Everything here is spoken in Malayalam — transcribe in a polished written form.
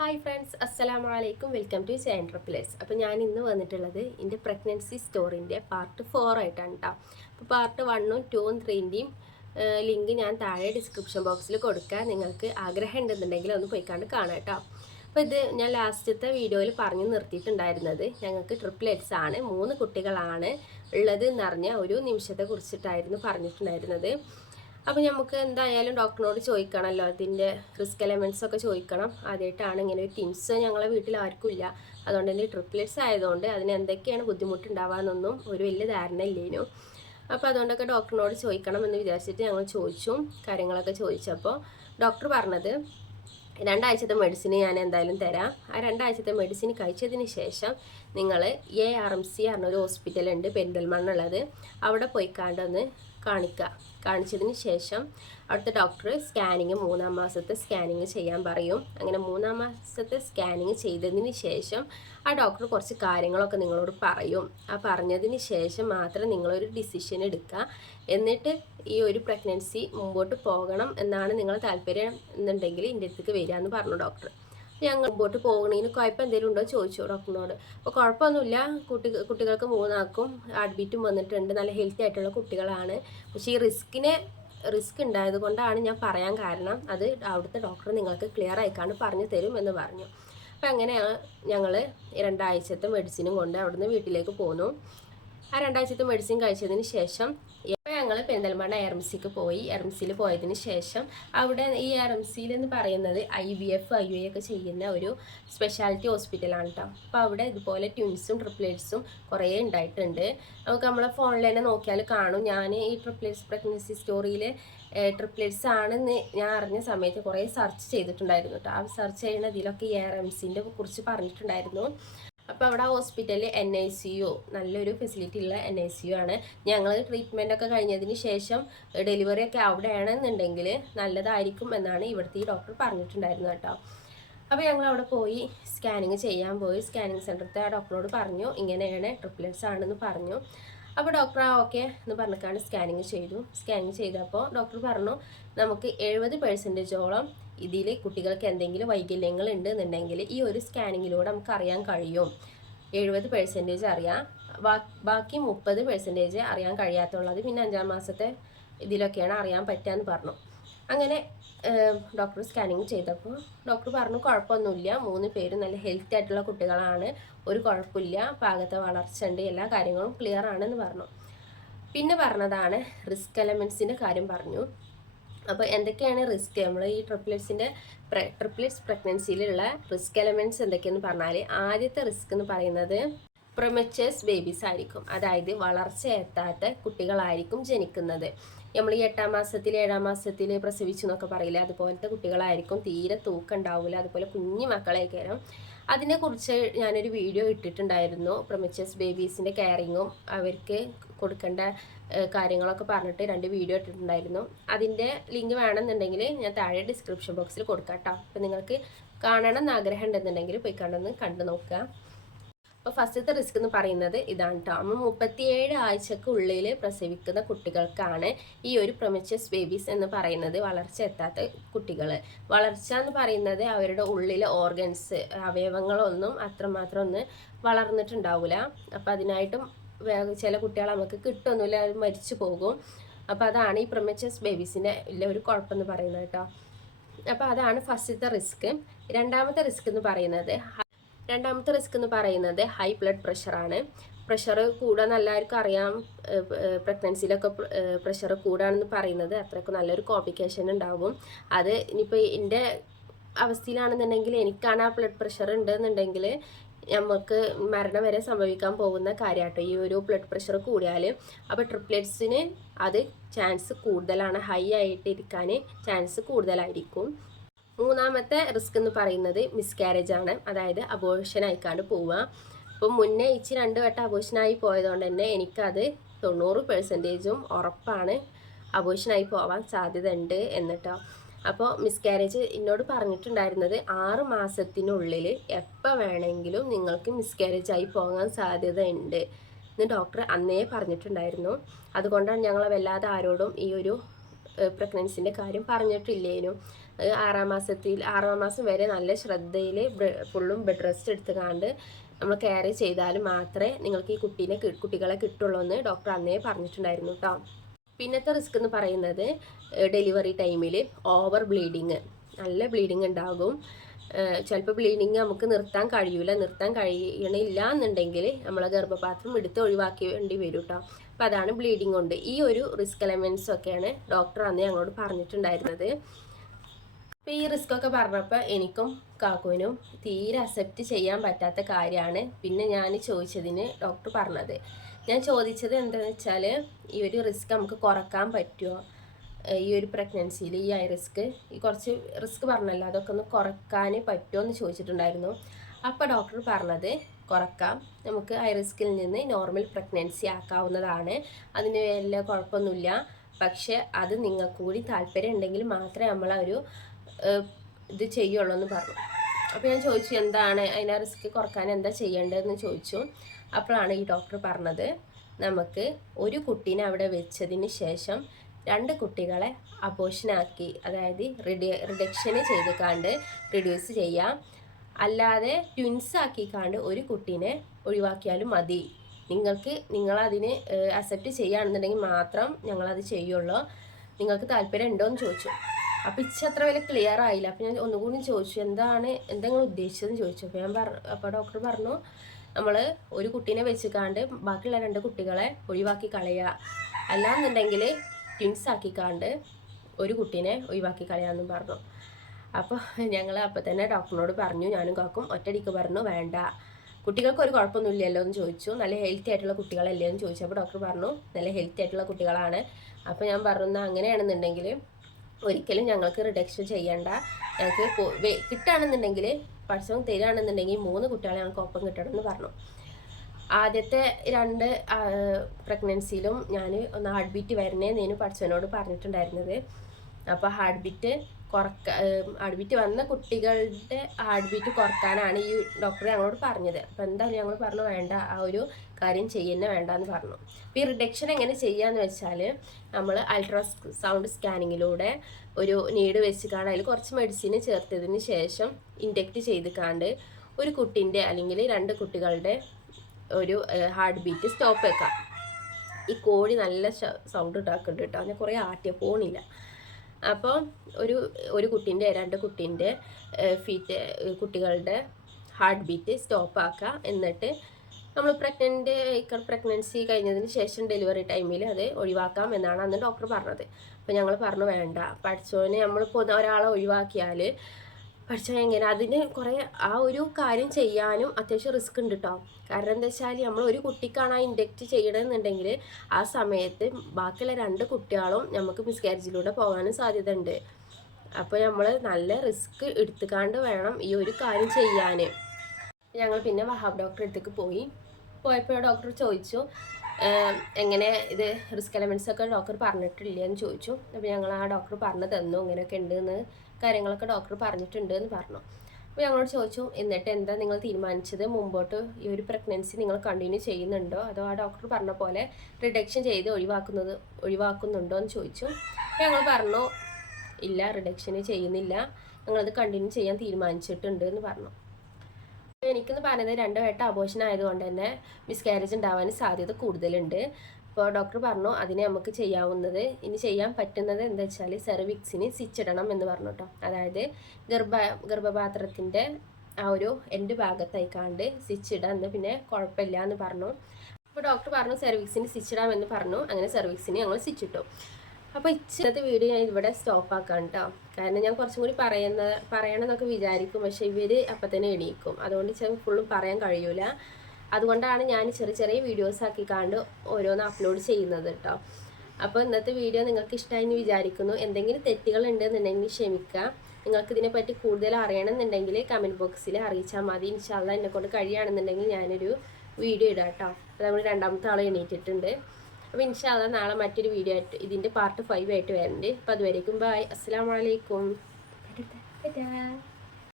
ഹായ് ഫ്രണ്ട്സ്, അസ്സലാമു അലൈക്കും. വെൽക്കം ടു സെൻട്രപ്ലേസ്. അപ്പോൾ ഞാൻ ഇന്ന് വന്നിട്ടുള്ളത് എൻ്റെ പ്രഗ്നൻസി സ്റ്റോറിൻ്റെ പാർട്ട് 4 ആയിട്ടാണ് കേട്ടോ. അപ്പോൾ പാർട്ട് 1ഉം 2ഉം 3ൻ്റെയും ലിങ്ക് ഞാൻ താഴെ ഡിസ്ക്രിപ്ഷൻ ബോക്സിൽ കൊടുക്കുക. നിങ്ങൾക്ക് ആഗ്രഹം ഉണ്ടെന്നുണ്ടെങ്കിൽ ഒന്ന് പോയിക്കാണ്ട് കാണാം കേട്ടോ. അപ്പോൾ ഇത് ഞാൻ ലാസ്റ്റത്തെ വീഡിയോയിൽ പറഞ്ഞു നിർത്തിയിട്ടുണ്ടായിരുന്നത് ഞങ്ങൾക്ക് ട്രിപ്ലെറ്റ്സ് ആണ്, 3 കുട്ടികളാണ് ഉള്ളത് എന്നറിഞ്ഞ ഒരു നിമിഷത്തെ കുറിച്ചിട്ടായിരുന്നു പറഞ്ഞിട്ടുണ്ടായിരുന്നത്. അപ്പോൾ നമുക്ക് എന്തായാലും ഡോക്ടറിനോട് ചോദിക്കണമല്ലോ, അതിൻ്റെ റിസ്ക് എലമെൻറ്റ്സ് ഒക്കെ ചോദിക്കണം. ആദ്യമായിട്ടാണ് ഇങ്ങനെ ഒരു ട്വിൻസ് ഞങ്ങളെ വീട്ടിൽ ആർക്കും ഇല്ല. അതുകൊണ്ട് തന്നെ ട്രിപ്ലെറ്റ്സ് ആയതുകൊണ്ട് അതിന് എന്തൊക്കെയാണ് ബുദ്ധിമുട്ടുണ്ടാവാന്നൊന്നും ഒരു വലിയ ധാരണ ഇല്ലേനു. അപ്പോൾ അതുകൊണ്ടൊക്കെ ഡോക്ടറിനോട് ചോദിക്കണം എന്ന് വിചാരിച്ചിട്ട് ഞങ്ങൾ ചോദിച്ചു. കാര്യങ്ങളൊക്കെ ചോദിച്ചപ്പോൾ ഡോക്ടർ പറഞ്ഞത് 2 ആഴ്ചത്തെ മെഡിസിൻ ഞാൻ എന്തായാലും തരാം. ആ 2 ആഴ്ചത്തെ മെഡിസിൻ കഴിച്ചതിന് ശേഷം നിങ്ങൾ ARMC പറഞ്ഞൊരു ഹോസ്പിറ്റലുണ്ട് പെരിന്തൽമണ്ണ ഉള്ളത്, അവിടെ പോയിക്കാണ്ടൊന്ന് കാണിച്ചതിന് ശേഷം അവിടുത്തെ ഡോക്ടർ സ്കാനിങ് 3-ാം മാസത്തെ സ്കാനിങ് ചെയ്യാൻ പറയും. അങ്ങനെ 3-ാം മാസത്തെ സ്കാനിങ് ചെയ്തതിന് ശേഷം ആ ഡോക്ടർ കുറച്ച് കാര്യങ്ങളൊക്കെ നിങ്ങളോട് പറയും. ആ പറഞ്ഞതിന് ശേഷം മാത്രം നിങ്ങളൊരു ഡിസിഷൻ എടുക്കുക. എന്നിട്ട് ഈ ഒരു പ്രഗ്നൻസി മുമ്പോട്ട് പോകണം എന്നാണ് നിങ്ങളെ താല്പര്യം എന്നുണ്ടെങ്കിൽ എൻ്റെ അടുത്തേക്ക് വരിക എന്ന് പറഞ്ഞു ഡോക്ടർ. ഞങ്ങൾ മുമ്പോട്ട് പോകണതിന് കുഴപ്പം എന്തെങ്കിലും ഉണ്ടോ ചോദിച്ചു ഡോക്ടറിനോട്. അപ്പോൾ കുഴപ്പമൊന്നുമില്ല, കുട്ടികൾക്ക് 3 ആൾക്കും ഹാർട്ട് ബീറ്റും വന്നിട്ടുണ്ട്, നല്ല ഹെൽത്തി ആയിട്ടുള്ള കുട്ടികളാണ്. പക്ഷേ ഈ റിസ്ക് ഉണ്ടായത് കൊണ്ടാണ് ഞാൻ പറയാൻ കാരണം, അത് അവിടുത്തെ ഡോക്ടർ നിങ്ങൾക്ക് ക്ലിയർ ആയിക്കാണ്ട് പറഞ്ഞു തരും എന്ന് പറഞ്ഞു. അപ്പോൾ അങ്ങനെയാണ് ഞങ്ങൾ 2 ആഴ്ചത്തെ മെഡിസിനും കൊണ്ട് അവിടുന്ന് വീട്ടിലേക്ക് പോന്നു. ആ 2 ആഴ്ചത്തെ മെഡിസിൻ കഴിച്ചതിന് ശേഷം ഇപ്പോൾ ഞങ്ങൾ പെരിന്തൽമണ്ണ ARMCക്ക് പോയി. ARMCയിൽ പോയതിന് ശേഷം അവിടെ ഈ ARMCയിൽ എന്ന് പറയുന്നത് IVF IUI ഒക്കെ ചെയ്യുന്ന ഒരു സ്പെഷ്യാലിറ്റി ഹോസ്പിറ്റലാണ് കേട്ടോ. അപ്പോൾ അവിടെ ഇതുപോലെ ട്വിൻസും ട്രിപ്ലെറ്റ്സും കുറേ ഉണ്ടായിട്ടുണ്ട്. നമുക്ക് നമ്മളെ ഫോണിൽ തന്നെ നോക്കിയാൽ കാണും. ഞാൻ ഈ ട്രിപ്ലെറ്റ്സ് പ്രഗ്നൻസി സ്റ്റോറിയിൽ ട്രിപ്ലെറ്റ്സ് ആണെന്ന് ഞാൻ അറിഞ്ഞ സമയത്ത് കുറേ സെർച്ച് ചെയ്തിട്ടുണ്ടായിരുന്നു കേട്ടോ. ആ സെർച്ച് ചെയ്യുന്ന ഇതിലൊക്കെ ARMCൻ്റെ കുറിച്ച് പറഞ്ഞിട്ടുണ്ടായിരുന്നു. അപ്പോൾ അവിടെ ആ ഹോസ്പിറ്റലിൽ NICU, നല്ലൊരു ഫെസിലിറ്റി ഉള്ള NICU ആണ്. ഞങ്ങൾ ട്രീറ്റ്മെൻ്റ് ഒക്കെ കഴിഞ്ഞതിന് ശേഷം ഡെലിവറി ഒക്കെ അവിടെയാണെന്നുണ്ടെങ്കിൽ നല്ലതായിരിക്കും എന്നാണ് ഇവിടുത്തെ ഈ ഡോക്ടർ പറഞ്ഞിട്ടുണ്ടായിരുന്നത് കേട്ടോ. അപ്പോൾ ഞങ്ങൾ അവിടെ പോയി സ്കാനിങ് ചെയ്യാൻ പോയി. സ്കാനിങ് സെൻറ്ററത്തെ ആ ഡോക്ടറോട് പറഞ്ഞു ഇങ്ങനെയാണ് ട്രിപ്ലെറ്റ്സ് ആണെന്ന് പറഞ്ഞു. അപ്പോൾ ഡോക്ടർ ഓക്കെ എന്ന് പറഞ്ഞിട്ടാണ് സ്കാനിങ് ചെയ്തു. സ്കാനിങ് ചെയ്തപ്പോൾ ഡോക്ടർ പറഞ്ഞു നമുക്ക് 70% ഇതിൽ കുട്ടികൾക്ക് എന്തെങ്കിലും വൈകല്യങ്ങൾ ഉണ്ടെന്നുണ്ടെങ്കിൽ ഈ ഒരു സ്കാനിങ്ങിലൂടെ നമുക്ക് അറിയാൻ കഴിയും. 70% അറിയാം, ബാക്കി 30% അറിയാൻ കഴിയാത്തുള്ളത് പിന്നെ 5-ാം മാസത്തെ ഇതിലൊക്കെയാണ് അറിയാൻ പറ്റുകയെന്ന് പറഞ്ഞു. അങ്ങനെ ഡോക്ടർ സ്കാനിങ് ചെയ്തപ്പോൾ ഡോക്ടർ പറഞ്ഞു കുഴപ്പമൊന്നുമില്ല, 3 പേരും നല്ല ഹെൽത്തി ആയിട്ടുള്ള കുട്ടികളാണ്, ഒരു കുഴപ്പമില്ല, പാകത്തെ വളർച്ച ഉണ്ട്, എല്ലാ കാര്യങ്ങളും ക്ലിയർ ആണെന്ന് പറഞ്ഞു. പിന്നെ പറഞ്ഞതാണ് റിസ്ക് എലമെൻറ്റ്സിൻ്റെ കാര്യം പറഞ്ഞു. അപ്പോൾ എന്തൊക്കെയാണ് റിസ്ക്, നമ്മൾ ഈ ട്രിപ്ലെറ്റ്സ് പ്രഗ്നൻസിയിലുള്ള റിസ്ക് എലമെൻറ്റ്സ് എന്തൊക്കെയെന്ന് പറഞ്ഞാൽ, ആദ്യത്തെ റിസ്ക് എന്ന് പറയുന്നത് പ്രിമച്ചേഴ്സ് ബേബീസ് ആയിരിക്കും. അതായത് വളർച്ച എത്താത്ത കുട്ടികളായിരിക്കും ജനിക്കുന്നത്. നമ്മൾ ഈ 8-ാം മാസത്തിൽ 7-ാം മാസത്തിൽ പ്രസവിച്ചു എന്നൊക്കെ പറയില്ല, അതുപോലത്തെ കുട്ടികളായിരിക്കും. തീരെ തൂക്കം ഉണ്ടാവില്ല, അതുപോലെ കുഞ്ഞു മക്കളേക്കാരം. അതിനെക്കുറിച്ച് ഞാനൊരു വീഡിയോ ഇട്ടിട്ടുണ്ടായിരുന്നു. പ്രിമച്ചേഴ്സ് ബേബീസിൻ്റെ കെയറിങ്ങും അവർക്ക് കൊടുക്കേണ്ട കാര്യങ്ങളൊക്കെ പറഞ്ഞിട്ട് 2 വീഡിയോ ഇട്ടിട്ടുണ്ടായിരുന്നു. അതിൻ്റെ ലിങ്ക് വേണമെന്നുണ്ടെങ്കിൽ ഞാൻ താഴെ ഡിസ്ക്രിപ്ഷൻ ബോക്സിൽ കൊടുക്കാം കേട്ടോ. അപ്പോൾ നിങ്ങൾക്ക് കാണണം എന്ന് ആഗ്രഹം ഉണ്ടെന്നുണ്ടെങ്കിൽ പോയി കണ്ടു നോക്കുക. അപ്പോൾ ഫസ്റ്റത്തെ റിസ്ക് എന്ന് പറയുന്നത് ഇതാണ് കേട്ടോ. 37 ആഴ്ചക്കുള്ളിൽ പ്രസവിക്കുന്ന കുട്ടികൾക്കാണ് ഈ ഒരു പ്രിമച്ചേഴ്സ് ബേബീസ് എന്ന് പറയുന്നത്, വളർച്ച എത്താത്ത കുട്ടികൾ. വളർച്ച എന്ന് പറയുന്നത് അവരുടെ ഉള്ളിലെ ഓർഗൻസ്, അവയവങ്ങളൊന്നും അത്രമാത്രം ഒന്ന് വളർന്നിട്ടുണ്ടാവില്ല. അപ്പോൾ അതിനായിട്ടും ചില കുട്ടികൾ നമുക്ക് കിട്ടുമൊന്നുമില്ല, അവർ മരിച്ചു പോകും. അപ്പോൾ അതാണ് ഈ പ്രിമച്ചേഴ്സ് ബേബീസിൻ്റെ ഒരു കുഴപ്പമെന്ന് പറയുന്നത് കേട്ടോ. അപ്പോൾ അതാണ് ഫസ്റ്റത്തെ റിസ്ക്. രണ്ടാമത്തെ റിസ്ക് എന്ന് പറയുന്നത് ഹൈ ബ്ലഡ് പ്രഷറാണ്. പ്രഷർ കൂടാൻ എല്ലാവർക്കും അറിയാം. പ്രഗ്നൻസിയിലൊക്കെ പ്രഷർ കൂടാണെന്ന് പറയുന്നത് അത്രയ്ക്ക് നല്ലൊരു കോംപ്ലിക്കേഷൻ ഉണ്ടാകും. അത് ഇനിയിപ്പോൾ എൻ്റെ അവസ്ഥയിലാണെന്നുണ്ടെങ്കിൽ, എനിക്കാണ് ആ ബ്ലഡ് പ്രഷർ ഉണ്ടെന്നുണ്ടെങ്കിൽ നമുക്ക് മരണം വരെ സംഭവിക്കാൻ പോകുന്ന കാര്യമാട്ടോ ഈ ഒരു ബ്ലഡ് പ്രഷർ കൂടിയാൽ. അപ്പോൾ ട്രിപ്ലെറ്റ്സിന് അത് ചാൻസ് കൂടുതലാണ്, ഹൈ ആയിട്ട് ഇരിക്കാൻ ചാൻസ് കൂടുതലായിരിക്കും. മൂന്നാമത്തെ റിസ്ക് എന്ന് പറയുന്നത് മിസ്കാരേജ് ആണ്, അതായത് അബോർഷൻ ആയിക്കാണ്ട് പോവുക. അപ്പോൾ മുന്നേ 2 വട്ടം അബോർഷനായി പോയതുകൊണ്ട് തന്നെ എനിക്കത് 90% ഉറപ്പാണ് അബോർഷനായി പോവാൻ സാധ്യത ഉണ്ട് എന്നിട്ടോ. അപ്പോൾ മിസ്കാരേജ് എന്നോട് പറഞ്ഞിട്ടുണ്ടായിരുന്നത് 6 മാസത്തിനുള്ളിൽ എപ്പോൾ വേണമെങ്കിലും നിങ്ങൾക്ക് മിസ്കാരേജ് ആയി പോകാൻ സാധ്യത ഉണ്ട് എന്ന് ഡോക്ടർ അന്നേ പറഞ്ഞിട്ടുണ്ടായിരുന്നു. അതുകൊണ്ടാണ് ഞങ്ങൾ വല്ലാതെ ആരോടും ഈ ഒരു പ്രഗ്നൻസിൻ്റെ കാര്യം പറഞ്ഞിട്ടില്ലേനു. ആറാം മാസം വരെ നല്ല ശ്രദ്ധയിൽ ഫുള്ളും ബെഡ് റെസ്റ്റ് എടുത്തുകൊണ്ട് നമ്മൾ കെയർ ചെയ്താൽ മാത്രമേ നിങ്ങൾക്ക് ഈ കുട്ടികളെ കിട്ടുള്ളൂ എന്ന് ഡോക്ടർ അന്നേ പറഞ്ഞിട്ടുണ്ടായിരുന്നു കേട്ടോ. പിന്നത്തെ റിസ്ക് എന്ന് പറയുന്നത് ഡെലിവറി ടൈമിൽ ഓവർ ബ്ലീഡിങ്, നല്ല ബ്ലീഡിങ് ഉണ്ടാകും. ചിലപ്പോൾ ബ്ലീഡിങ് നമുക്ക് നിർത്താൻ കഴിയണില്ല എന്നുണ്ടെങ്കിൽ നമ്മളെ ഗർഭപാത്രം എടുത്ത് ഒഴിവാക്കേണ്ടി വരും കേട്ടോ. അപ്പം അതാണ് ബ്ലീഡിങ് കൊണ്ട് ഈ ഒരു റിസ്ക് എലമെൻറ്റ്സ് ഒക്കെയാണ് ഡോക്ടർ അന്ന് ഞങ്ങളോട് പറഞ്ഞിട്ടുണ്ടായിരുന്നത്. അപ്പോൾ ഈ റിസ്ക് ഒക്കെ പറഞ്ഞപ്പോൾ എനിക്കും കാക്കുവിനും തീരെ അക്സെപ്റ്റ് ചെയ്യാൻ പറ്റാത്ത കാര്യമാണ് പിന്നെ ഞാൻ ചോദിച്ചതിന് ഡോക്ടർ പറഞ്ഞത്. ഞാൻ ചോദിച്ചത് എന്താണെന്ന് വെച്ചാൽ ഈ ഒരു റിസ്ക് നമുക്ക് കുറക്കാൻ പറ്റുമോ, ഈ ഒരു പ്രഗ്നൻസിയിൽ ഈ കുറച്ച് റിസ്ക് പറഞ്ഞല്ലോ അതൊക്കെ ഒന്ന് കുറക്കാൻ പറ്റുമോ എന്ന് ചോദിച്ചിട്ടുണ്ടായിരുന്നു. അപ്പോൾ ഡോക്ടർ പറഞ്ഞത് കുറക്കാം, നമുക്ക് റിസ്കിൽ നിന്ന് നോർമൽ പ്രഗ്നൻസി ആക്കാവുന്നതാണ്, അതിന് വല്ല കുഴപ്പമൊന്നുമില്ല. പക്ഷെ അത് നിങ്ങൾക്ക് കൂടി താല്പര്യം ഉണ്ടെങ്കിൽ മാത്രമേ നമ്മളൊരു ഇത് ചെയ്യുള്ളൂ എന്ന് പറഞ്ഞു. അപ്പോൾ ഞാൻ ചോദിച്ചു എന്താണ് അതിനെ റിസ്ക് കുറക്കാൻ എന്താ ചെയ്യേണ്ടതെന്ന് ചോദിച്ചു. അപ്പോഴാണ് ഈ ഡോക്ടർ പറഞ്ഞത് നമുക്ക് ഒരു കുട്ടീനെ അവിടെ വെച്ചതിന് ശേഷം 2 കുട്ടികളെ അബോർഷനാക്കി, അതായത് റിഡക്ഷന് ചെയ്തുകൊണ്ട് റിഡ്യൂസ് ചെയ്യാം, അല്ലാതെ ട്വിൻസ് ആക്കിക്കാണ്ട് ഒരു കുട്ടീനെ ഒഴിവാക്കിയാലും മതി, നിങ്ങളതിന് അക്സെപ്റ്റ് ചെയ്യുകയാണെന്നുണ്ടെങ്കിൽ മാത്രം ഞങ്ങളത് ചെയ്യുള്ളൂ, നിങ്ങൾക്ക് താല്പര്യം ഉണ്ടോ എന്ന് ചോദിച്ചു. അപ്പോൾ അത്ര വലിയ ക്ലിയർ ആയില്ല. അപ്പോൾ ഞാൻ ഒന്നുകൂടി ചോദിച്ചു എന്തെങ്കിലും ഉദ്ദേശിച്ചതെന്ന് ചോദിച്ചു. അപ്പോൾ ഡോക്ടർ പറഞ്ഞു നമ്മൾ ഒരു കുട്ടീനെ വെച്ചിക്കാണ്ട് ബാക്കിയുള്ള 2 കുട്ടികളെ ഒഴിവാക്കി കളയുക, അല്ലാന്നുണ്ടെങ്കിൽ ട്വിൻസ് ആക്കിക്കാണ്ട് ഒരു കുട്ടീനെ ഒഴിവാക്കി കളയാമെന്നും പറഞ്ഞു. അപ്പോൾ ഞങ്ങൾ അപ്പോൾ തന്നെ ഡോക്ടറിനോട് പറഞ്ഞു, ഞാനും കാക്കും ഒറ്റയടിക്ക് പറഞ്ഞു വേണ്ട, കുട്ടികൾക്ക് ഒരു കുഴപ്പമൊന്നുമില്ലല്ലോ എന്ന് ചോദിച്ചു. നല്ല ഹെൽത്തി ആയിട്ടുള്ള കുട്ടികളല്ലേ എന്ന് ചോദിച്ചു. അപ്പോൾ ഡോക്ടർ പറഞ്ഞു നല്ല ഹെൽത്തി ആയിട്ടുള്ള കുട്ടികളാണ്. അപ്പോൾ ഞാൻ പറഞ്ഞു അങ്ങനെയാണെന്നുണ്ടെങ്കിൽ ഒരിക്കലും ഞങ്ങൾക്ക് റിഡക്ഷൻ ചെയ്യണ്ട, ഞങ്ങൾക്ക് കിട്ടുകയാണെന്നുണ്ടെങ്കിൽ പഠിച്ചവൻ തരികയാണെന്നുണ്ടെങ്കിൽ 3 കുട്ടികളെ ഞങ്ങൾക്ക് ഒപ്പം കിട്ടണമെന്ന് പറഞ്ഞു. ആദ്യത്തെ 2 പ്രഗ്നൻസിയിലും ഞാൻ ഒന്ന് ഹാർട്ട് ബീറ്റ് വരണേന്ന് പഠിച്ചവനോട് പറഞ്ഞിട്ടുണ്ടായിരുന്നത്. അപ്പോൾ ഹാർട്ട് ബീറ്റ് വന്ന കുട്ടികളുടെ ഹാർട്ട് ബീറ്റ് കുറക്കാനാണ് ഈ ഡോക്ടർ ഞങ്ങളോട് പറഞ്ഞത്. അപ്പോൾ എന്തായാലും ഞങ്ങൾ പറഞ്ഞു വേണ്ട, ആ ഒരു കാര്യം ചെയ്യുന്ന വേണ്ടെന്ന് പറഞ്ഞു. അപ്പോൾ ഈ റിഡക്ഷൻ എങ്ങനെ ചെയ്യാന്ന് വെച്ചാൽ നമ്മൾ അൾട്രാസൗണ്ട് സ്കാനിങ്ങിലൂടെ ഒരു നീഡ് വെച്ചിക്കാണ്ട് അതിൽ കുറച്ച് മെഡിസിൻ ചേർത്തതിന് ശേഷം ഇൻജെക്റ്റ് ചെയ്തിക്കാണ്ട് ഒരു കുട്ടീൻ്റെ അല്ലെങ്കിൽ 2 കുട്ടികളുടെ ഒരു ഹാർട്ട് ബീറ്റ് സ്റ്റോപ്പ് വെക്കാം. ഈ കോഴി നല്ല സൗണ്ട് ഉണ്ടാക്കുന്നുണ്ട് കേട്ടോ, ഞാൻ കുറേ ആട്ടിയ പോണില്ല. അപ്പോൾ ഒരു കുട്ടീൻ്റെ 2 കുട്ടീൻ്റെ കുട്ടികളുടെ ഹാർട്ട് ബീറ്റ് സ്റ്റോപ്പ് ആക്കുക. എന്നിട്ട് നമ്മൾ പ്രഗ്നൻസി കഴിഞ്ഞതിന് ശേഷം ഡെലിവറി ടൈമിൽ അത് ഒഴിവാക്കാം എന്നാണ് അന്ന് ഡോക്ടർ പറഞ്ഞത്. അപ്പോൾ ഞങ്ങൾ പറഞ്ഞു വേണ്ട, പഠിച്ചോനെ നമ്മളിപ്പോൾ ഒരാളെ ഒഴിവാക്കിയാൽ പഠിച്ചോ എങ്ങനെ അതിന് കുറേ ആ ഒരു കാര്യം ചെയ്യാനും അത്യാവശ്യം റിസ്ക് ഉണ്ട് കേട്ടോ. കാരണം എന്താ വെച്ചാൽ നമ്മൾ ഒരു കുട്ടിക്കാണ് ആ ഇൻജെക്റ്റ് ചെയ്യണമെന്നുണ്ടെങ്കിൽ ആ സമയത്ത് ബാക്കിയുള്ള 2 കുട്ടികളും നമുക്ക് മിസ്കാരേജിലൂടെ പോകാനും സാധ്യത ഉണ്ട്. അപ്പോൾ നമ്മൾ നല്ല റിസ്ക് എടുത്തുകൊണ്ട് വേണം ഈ ഒരു കാര്യം ചെയ്യാൻ. ഞങ്ങൾ പിന്നെ വഹാബ് ഡോക്ടറെ അടുത്തേക്ക് പോയപ്പോൾ ഡോക്ടർ ചോദിച്ചു എങ്ങനെ ഇത് റിസ്ക് എലമെൻറ്റ്സ് ഒക്കെ ഡോക്ടർ പറഞ്ഞിട്ടില്ല എന്ന് ചോദിച്ചു. അപ്പോൾ ഞങ്ങൾ ആ ഡോക്ടർ പറഞ്ഞു തന്നു ഇങ്ങനെയൊക്കെ ഉണ്ടെന്ന്, കാര്യങ്ങളൊക്കെ ഡോക്ടർ പറഞ്ഞിട്ടുണ്ട് എന്ന് പറഞ്ഞു. അപ്പോൾ ഞങ്ങളോട് ചോദിച്ചു എന്നിട്ട് എന്താ നിങ്ങൾ തീരുമാനിച്ചത്, മുമ്പോട്ട് ഈ ഒരു പ്രഗ്നൻസി നിങ്ങൾ കണ്ടിന്യൂ ചെയ്യുന്നുണ്ടോ അതോ ആ ഡോക്ടർ പറഞ്ഞ പോലെ റിഡക്ഷൻ ചെയ്ത് ഒഴിവാക്കുന്നുണ്ടോ എന്ന് ചോദിച്ചു. ഞങ്ങൾ പറഞ്ഞു ഇല്ല, റിഡക്ഷന് ചെയ്യുന്നില്ല, ഞങ്ങളത് കണ്ടിന്യൂ ചെയ്യാൻ തീരുമാനിച്ചിട്ടുണ്ട് എന്ന് പറഞ്ഞു. എനിക്കെന്ന് പറയുന്നത് 2 വട്ടം അബോർഷൻ ആയതുകൊണ്ട് തന്നെ മിസ്കാരേജ് ഉണ്ടാവാൻ സാധ്യത കൂടുതലുണ്ട്. അപ്പോൾ ഡോക്ടർ പറഞ്ഞു അതിനെ നമുക്ക് ചെയ്യാൻ പറ്റുന്നത് എന്താ വെച്ചാൽ സെർവിക്സിന് സ്റ്റിച്ച് ഇടണം എന്ന് പറഞ്ഞു കേട്ടോ. അതായത് ഗർഭപാത്രത്തിൻ്റെ ആ ഒരു എൻ്റെ ഭാഗത്തായിക്കാണ്ട് സ്റ്റിച്ച് ഇടാമെന്ന് പിന്നെ കുഴപ്പമില്ല എന്ന് പറഞ്ഞു. അപ്പോൾ ഡോക്ടർ പറഞ്ഞു സെർവിക്സിന് സ്റ്റിച്ച് ഇടാമെന്ന് പറഞ്ഞു. അങ്ങനെ സെർവിക്സിന് ഞങ്ങൾ സ്റ്റിച്ച് ഇട്ടു. അപ്പോൾ ഇന്നത്തെ വീഡിയോ ഞാൻ ഇവിടെ സ്റ്റോപ്പ് ആക്കാം കേട്ടോ. കാരണം ഞാൻ കുറച്ചും കൂടി പറയണമെന്നൊക്കെ വിചാരിക്കും, പക്ഷേ ഇവർ അപ്പം തന്നെ എണീക്കും, അതുകൊണ്ട് ഫുള്ളും പറയാൻ കഴിയൂല. അതുകൊണ്ടാണ് ഞാൻ ചെറിയ വീഡിയോസ് ആക്കിക്കാണ്ട് ഓരോന്ന് അപ്ലോഡ് ചെയ്യുന്നത് കേട്ടോ. അപ്പോൾ ഇന്നത്തെ വീഡിയോ നിങ്ങൾക്ക് ഇഷ്ടമായി വിചാരിക്കുന്നു. എന്തെങ്കിലും തെറ്റുകൾ ഉണ്ടെന്നുണ്ടെങ്കിൽ ക്ഷമിക്കുക. നിങ്ങൾക്ക് ഇതിനെപ്പറ്റി കൂടുതൽ അറിയണമെന്നുണ്ടെങ്കിൽ കമൻറ്റ് ബോക്സിൽ അറിയിച്ചാൽ മതി. ഇൻഷാ അല്ലാഹ് എന്നെക്കൊണ്ട് കഴിയുകയാണെന്നുണ്ടെങ്കിൽ ഞാനൊരു വീഡിയോ ഇടാം കേട്ടോ. അപ്പോൾ നമ്മൾ 2ാമത്തെ ആൾ എണീറ്റിട്ടുണ്ട്. അപ്പോൾ ഇൻഷാ അല്ലാഹ് നാളെ മറ്റൊരു വീഡിയോ ആയിട്ട് ഇതിൻ്റെ പാർട്ട് 5 ആയിട്ട് വരുന്നുണ്ട്. അപ്പോൾ അതുവരേക്കും ബൈ, അസ്സലാമു അലൈക്കും.